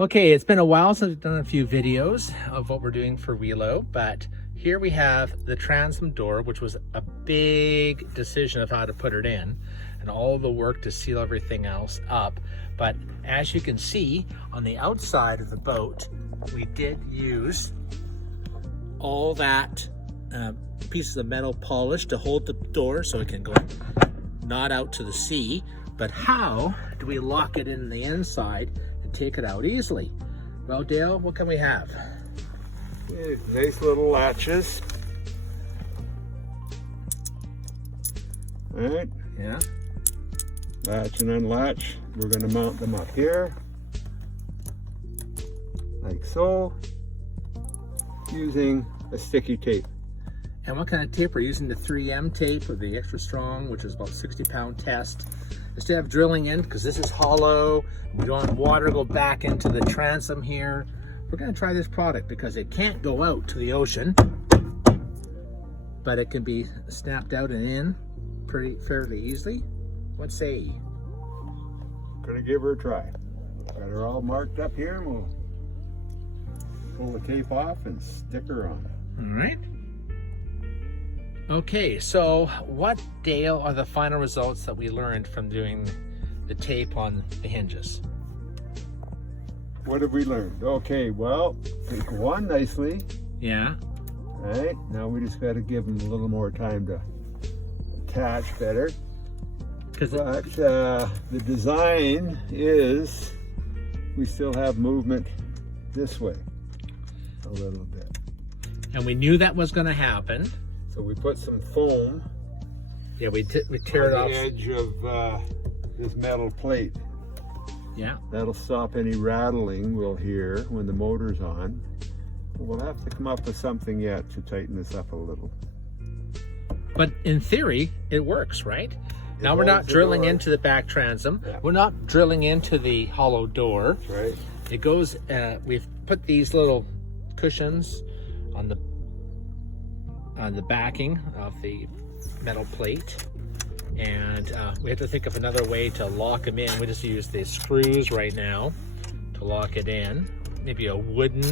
Okay, it's been a while since I've done a few videos of what we're doing for Welo, but here we have the transom door, which was a big decision of how to put it in and all the work to seal everything else up. But as you can see on the outside of the boat, we did use all that pieces of metal polish to hold the door so it can go not out to the sea. But how do we lock it in the inside and take it out easily? Well, Dale, what can we have? Okay, nice little latches. All right. Yeah. Latch and unlatch. We're going to mount them up here, like so, using a sticky tape. And what kind of tape? We're using the 3M tape or the extra strong, which is about 60-pound test. Instead of drilling in, because this is hollow, we don't want water to go back into the transom here. We're going to try this product because it can't go out to the ocean, but it can be snapped out and in fairly easily. What say you? Gonna give her a try. Got her all marked up here, and we'll pull the tape off and stick her on. All right. Okay, so what, Dale, are the final results that we learned from doing the tape on the hinges? What have we learned? Okay, well, they go on nicely. Yeah. All right, now we just got to give them a little more time to attach better. But the design is we still have movement this way a little bit. And we knew that was going to happen. So we put some foam. Yeah, we tear it off the edge of this metal plate. Yeah. That'll stop any rattling we'll hear when the motor's on. We'll have to come up with something yet to tighten this up a little. But in theory, it works, right? Now we're not drilling into the back transom. Yeah. We're not drilling into the hollow door. That's right. It goes, we've put these little cushions on the backing of the metal plate. And we have to think of another way to lock them in. We just use the screws right now to lock it in. Maybe a wooden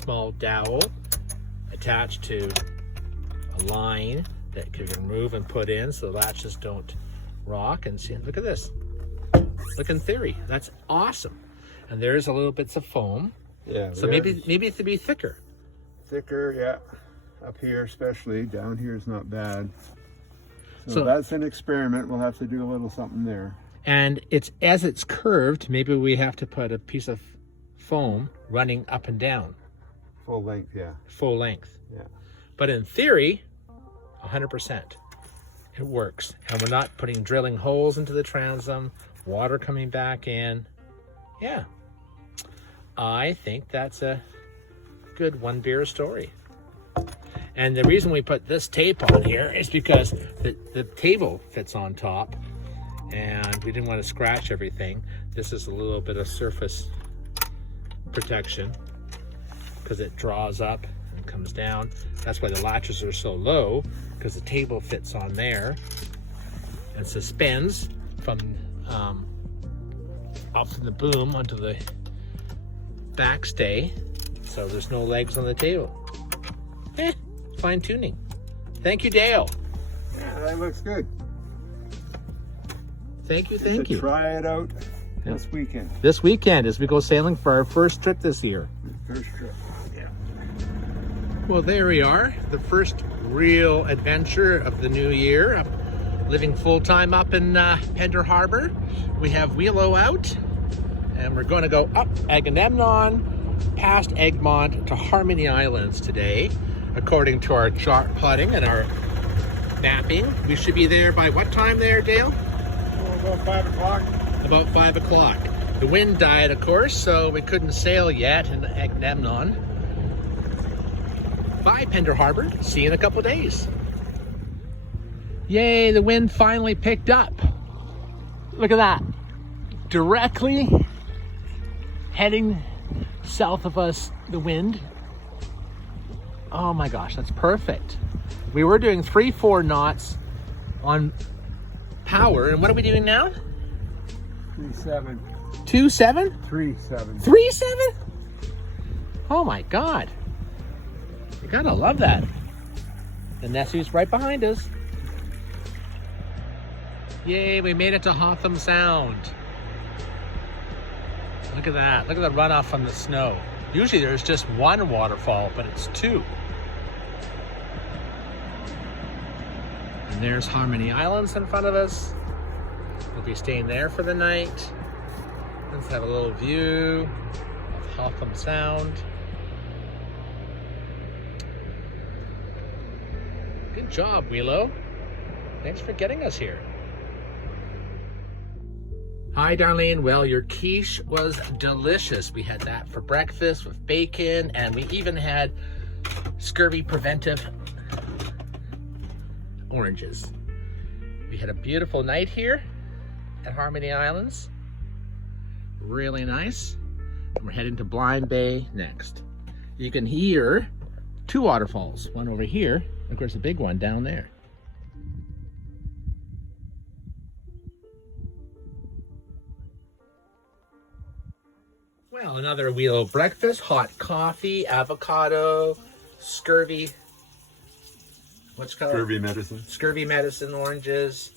small dowel attached to a line that can remove and put in so the latches don't rock. And see, look at this. Look, in theory, that's awesome. And there's a little bits of foam. Yeah. So maybe it could be thicker. Thicker, yeah. Up here especially. Down here is not bad. So that's an experiment. We'll have to do a little something there. And as it's curved, maybe we have to put a piece of foam running up and down. Full length, yeah. Full length. Yeah. But in theory, 100%. It works. And we're not putting drilling holes into the transom, water coming back in. Yeah. I think that's a good one beer story. And the reason we put this tape on here is because the table fits on top and we didn't want to scratch everything. This is a little bit of surface protection because it draws up and comes down. That's why the latches are so low, because the table fits on there and suspends from up from the boom onto the backstay. So there's no legs on the table. Fine tuning. Thank you, Dale. Yeah, that looks good. Thank you. Try it out this weekend. This weekend as we go sailing for our first trip this year. First trip, yeah. Well, there we are. The first real adventure of the new year. Living full-time up in Pender Harbor. We have Welo out and we're going to go up Agamemnon, past Egmont to Harmony Islands today. According to our chart plotting and our mapping, we should be there by what time there, Dale? About 5 o'clock. About 5 o'clock. The wind died, of course, so we couldn't sail yet in Agamemnon. Bye, Pender Harbor. See you in a couple days. Yay, the wind finally picked up. Look at that. Directly heading south of us, the wind. Oh my gosh, that's perfect. We were doing 3-4 knots on power, and what are we doing now? 2-7. 2.7? 3.7. 3.7? Oh my God. You gotta love that. The Nessie's right behind us. Yay, we made it to Hotham Sound. Look at that. Look at the runoff from the snow. Usually there's just one waterfall, but it's two. And there's Harmony Islands in front of us. We'll be staying there for the night. Let's have a little view of Hotham Sound. Good job, Welo. Thanks for getting us here. Hi, Darlene. Well, your quiche was delicious. We had that for breakfast with bacon, and we even had scurvy preventive oranges. We had a beautiful night here at Harmony Islands. Really nice. And we're heading to Blind Bay next. You can hear two waterfalls, one over here, and of course a big one down there. Well, another Welo breakfast, hot coffee, avocado, scurvy, what's it called? Scurvy medicine. Scurvy medicine, oranges,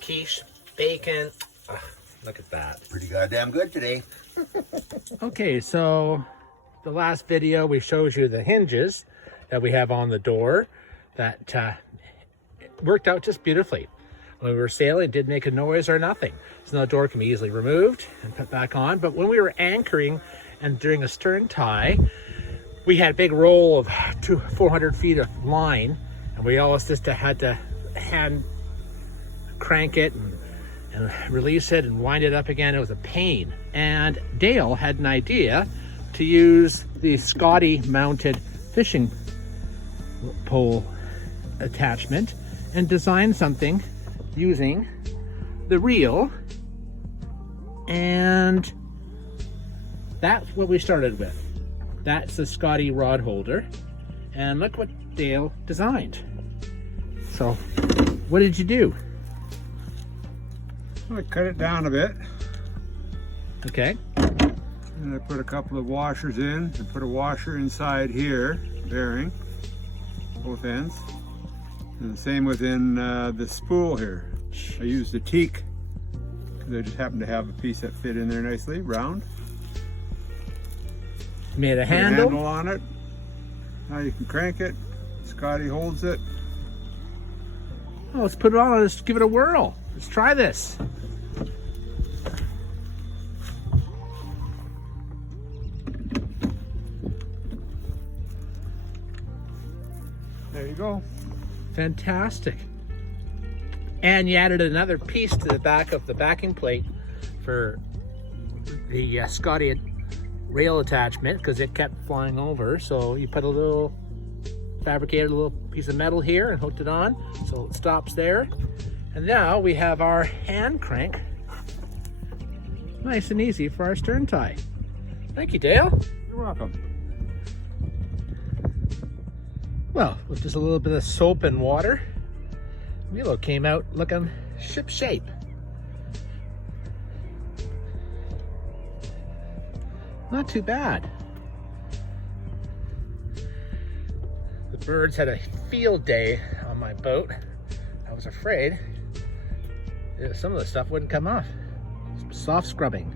quiche, bacon. Ugh, look at that. Pretty goddamn good today. Okay, so the last video we showed you the hinges that we have on the door that worked out just beautifully. When we were sailing, it didn't make a noise or nothing. So the door can be easily removed and put back on. But when we were anchoring and during a stern tie, we had a big roll of 400 feet of line, and we always just had to hand crank it and release it and wind it up again. It was a pain. And Dale had an idea to use the Scotty mounted fishing pole attachment and design something using the reel, and that's what we started with. That's the Scotty rod holder, and look what Dale designed. So what did you do? I cut it down a bit, Okay. and I put a couple of washers in. I put a washer inside here, bearing both ends, and the same within the spool here. I used the teak because I just happened to have a piece that fit in there nicely, round. Made a Put handle. on it. Now you can crank it. Scotty holds it. Oh, let's put it on. Let's give it a whirl. Let's try this. There you go. Fantastic. And you added another piece to the back of the backing plate for the Scotty rail attachment because it kept flying over. So you put a little, fabricated a little piece of metal here and hooked it on. So it stops there. And now we have our hand crank. Nice and easy for our stern tie. Thank you, Dale. You're welcome. Well, with just a little bit of soap and water, Welo came out looking ship shape. Not too bad. The birds had a field day on my boat. I was afraid some of the stuff wouldn't come off. Soft scrubbing.